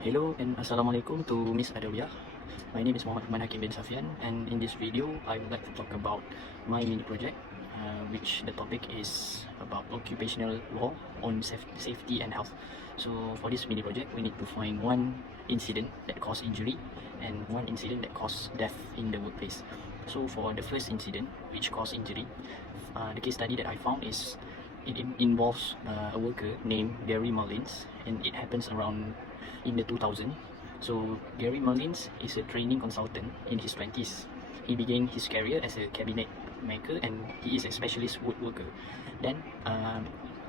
Hello and Assalamualaikum to Miss Adawiyah. My name is Muhammad Rahman Hakim bin Safian, and in this video I would like to talk about my mini project, which the topic is about occupational law on safety and health. So for this mini project we need to find one incident that caused injury and one incident that caused death in the workplace. So for the first incident which caused injury, the case study that I found is it involves a worker named Gary Mullins, and it happens around in the 2000. So Gary Mullins is a training consultant in his 20s. He began his career as a cabinet maker, and he is a specialist woodworker. Then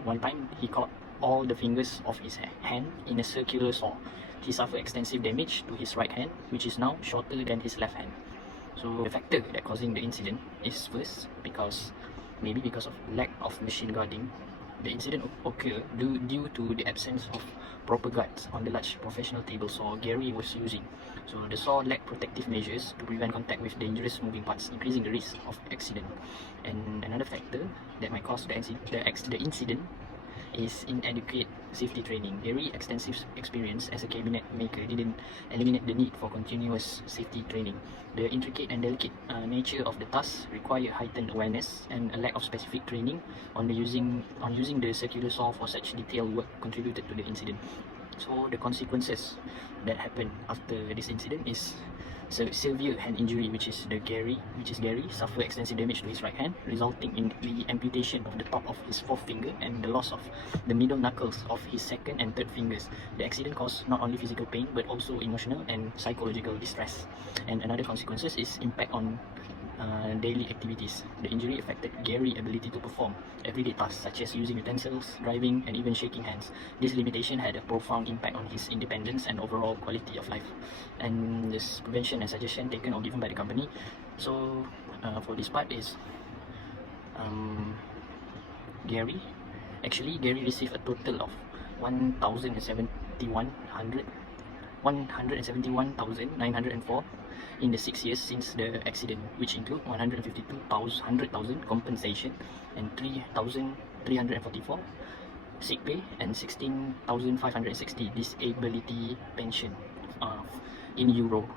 one time he caught all the fingers of his hand in a circular saw. He suffered extensive damage to his right hand, which is now shorter than his left hand. So the factor that causing the incident is first because of lack of machine guarding. The incident occurred due to the absence of proper guards on the large professional table saw Gary was using. So the saw lacked protective measures to prevent contact with dangerous moving parts, increasing the risk of accident. And another factor that might cause the incident is inadequate safety training. Very extensive experience as a cabinet maker didn't eliminate the need for continuous safety training. The intricate and delicate nature of the task require heightened awareness, and a lack of specific training on using the circular saw for such detailed work contributed to the incident. So the consequences that happened after this incident is severe hand injury, which is Gary suffered extensive damage to his right hand, resulting in the amputation of the top of his fourth finger and the loss of the middle knuckles of his second and third fingers. The accident caused not only physical pain but also emotional and psychological distress. And another consequences is impact on daily activities. The injury affected Gary's ability to perform everyday tasks such as using utensils, driving, and even shaking hands. This limitation had a profound impact on his independence and overall quality of life. And this prevention and suggestion taken or given by the company. So for this part is Gary. Actually, Gary received a total of 171,904 in the 6 years since the accident, which include 100,000 compensation and 3,344 sick pay and 16,560 disability pension in euro.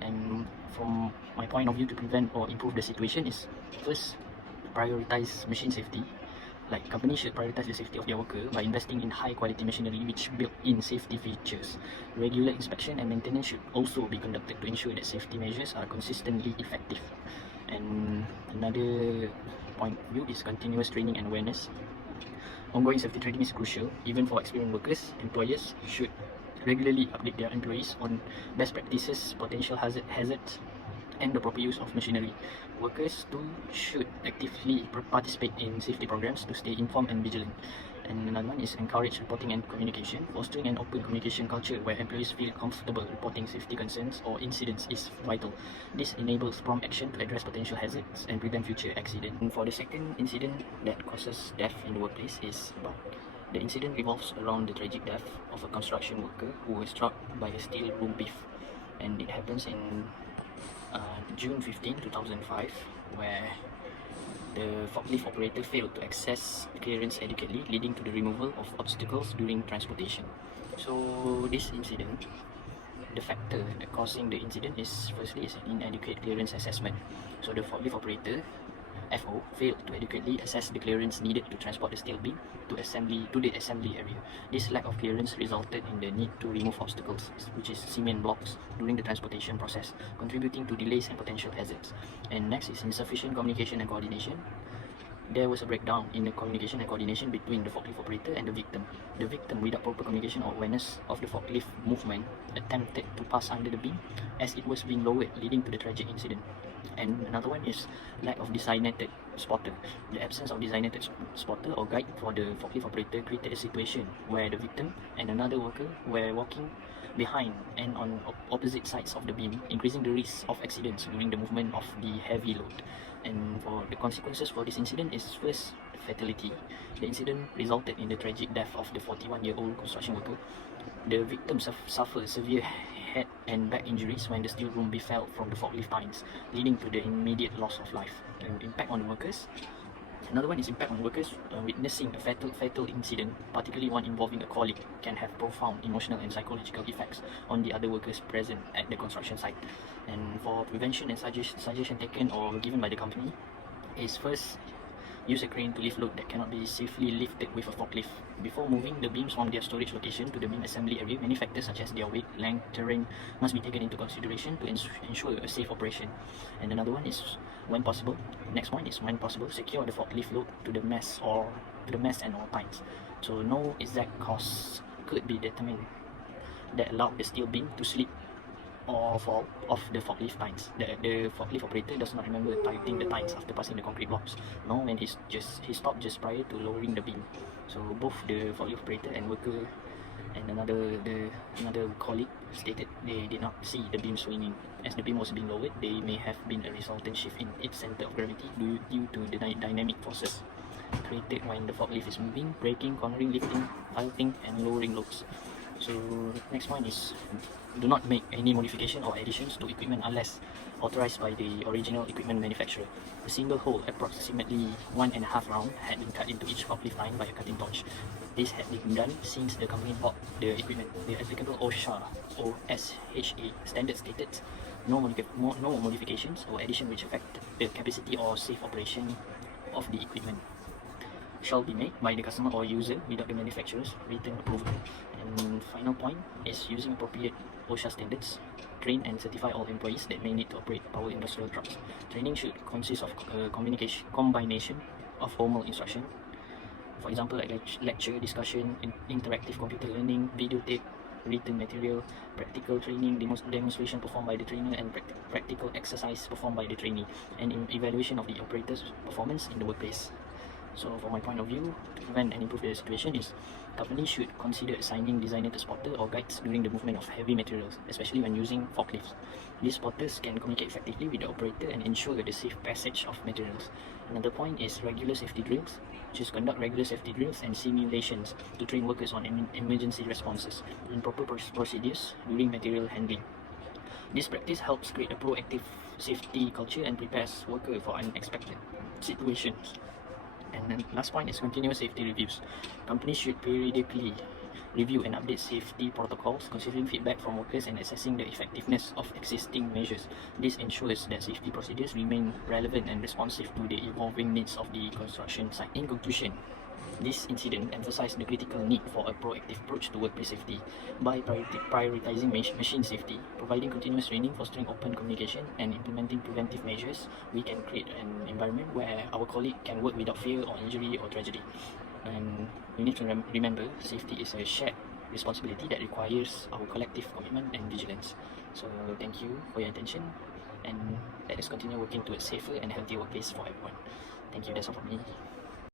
And from my point of view, to prevent or improve the situation is first, prioritize machine safety. Like, companies should prioritize the safety of their worker by investing in high quality machinery which built-in safety features. Regular inspection and maintenance should also be conducted to ensure that safety measures are consistently effective. And another point of view is continuous training and awareness. Ongoing safety training is crucial. Even for experienced workers, employers should regularly update their employees on best practices, potential hazards, and the proper use of machinery. Workers too should actively participate in safety programs to stay informed and vigilant. And another one is encourage reporting and communication. Fostering an open communication culture where employees feel comfortable reporting safety concerns or incidents is vital. This enables prompt action to address potential hazards and prevent future accidents. And for the second incident that causes death in the workplace is about the incident revolves around the tragic death of a construction worker who was struck by a steel boom beam, and it happens in June 15, 2005, where the forklift operator failed to access clearance adequately, leading to the removal of obstacles during transportation. So this incident, the factor that causing the incident is firstly is an inadequate clearance assessment. So the forklift operator FO failed to adequately assess the clearance needed to transport the steel beam to the assembly area. This lack of clearance resulted in the need to remove obstacles, which is cement blocks, during the transportation process, contributing to delays and potential hazards. And next is insufficient communication and coordination. There was a breakdown in the communication and coordination between the forklift operator and the victim. The victim, without proper communication or awareness of the forklift movement, attempted to pass under the beam as it was being lowered, leading to the tragic incident. And another one is lack of designated spotter. The absence of designated spotter or guide for the forklift operator created a situation where the victim and another worker were walking behind and on opposite sides of the beam, increasing the risk of accidents during the movement of the heavy load. And for the consequences for this incident is first, fatality. The incident resulted in the tragic death of the 41-year-old construction worker. The victim suffered severe head and back injuries when the steel room fell from the forklift pines, leading to the immediate loss of life. And impact on the workers. Another one is impact on workers. Witnessing a fatal incident, particularly one involving a colleague, can have profound emotional and psychological effects on the other workers present at the construction site. And for prevention and suggestion taken or given by the company is first, use a crane to lift load that cannot be safely lifted with a forklift. Before moving the beams from their storage location to the beam assembly area, many factors such as their weight, length, terrain must be taken into consideration to ensure a safe operation. And another one is when possible, next one is when possible, secure the forklift load to the mast and or pines. So no exact costs could be determined that allowed the steel beam to slip or fall off the forklift tines. The forklift operator does not remember tightening the tines after passing the concrete blocks, nor when he stopped just prior to lowering the beam. So both the forklift operator and worker and another colleague stated they did not see the beam swinging. As the beam was being lowered, there may have been a resultant shift in its center of gravity due to the dynamic forces created when the forklift is moving, braking, cornering, lifting, tilting, and lowering loads. So next one is do not make any modification or additions to equipment unless authorized by the original equipment manufacturer. A single hole approximately 1.5 round had been cut into each forklift line by a cutting torch. This had been done since the company bought the equipment. The applicable OSHA standard stated no modifications or addition which affect the capacity or safe operation of the equipment shall be made by the customer or user without the manufacturer's written approval. And final point is using appropriate OSHA standards. Train and certify all employees that may need to operate power industrial trucks. Training should consist of a combination of formal instruction, for example like lecture, discussion, interactive computer learning, videotape, written material, practical training, demonstration performed by the trainer, and practical exercise performed by the trainee, and evaluation of the operator's performance in the workplace. So from my point of view, to prevent and improve the situation is companies should consider assigning designated spotter or guides during the movement of heavy materials, especially when using forklifts. These spotters can communicate effectively with the operator and ensure the safe passage of materials. Another point is regular safety drills, which is conduct regular safety drills and simulations to train workers on emergency responses and proper procedures during material handling. This practice helps create a proactive safety culture and prepares workers for unexpected situations. And then last point is continuous safety reviews. Companies should periodically review and update safety protocols, considering feedback from workers and assessing the effectiveness of existing measures. This ensures that safety procedures remain relevant and responsive to the evolving needs of the construction site. In conclusion, this incident emphasized the critical need for a proactive approach to workplace safety. By prioritizing machine safety, providing continuous training, fostering open communication, and implementing preventive measures, we can create an environment where our colleague can work without fear or injury or tragedy. And we need to remember, safety is a shared responsibility that requires our collective commitment and vigilance. So thank you for your attention, and let us continue working towards a safer and healthier workplace for everyone. Thank you, that's all from me.